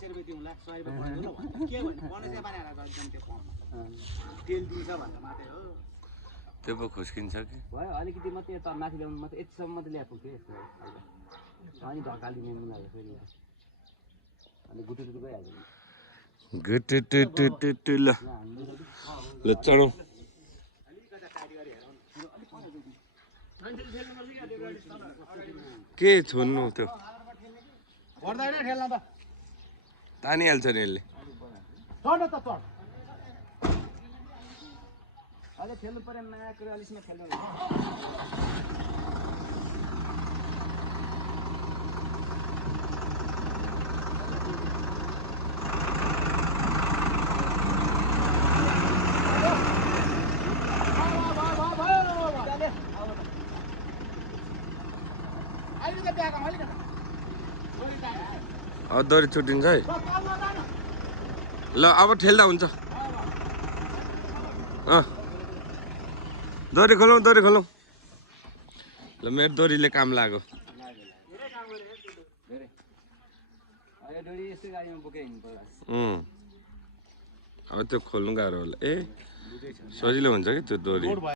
पैसा रुपियाँ दिउँला 100 रुपियाँ बनाइदेऊ ल भन्यो के भन्नु बनाइसे बनाएर गर्छन् त्यो फर्ममा तेल दिन्छ भनेर मात्रै हो त्यो पो खुस्किन्छ कि भयो अलिकति मात्रै त माथि ल्याउनु मात्रै यतिसम्म मात्रै ल्याएको थियो यसको अनि ढकालिने मुनाले फेरि अनि गुटुटु गइहाल्यो गुटुटुटुटु ल ल चढौँ के छोड्नु त्यो गर्दैन ठेल्न त तानिहाल्छ नि यसले चढ त चढ अझै खेल्नु पर्यो नयाँ कुरो अलिकमा खेल्नु अब दोरी छुट्टिन्छ है ल अब ठेल्दा हुन्छ दोरी खोलौँ ल मेरो दोरीले काम लाग्यो अब त्यो खोल्नु गाह्रो होला ए सजिलो हुन्छ कि त्यो दोरी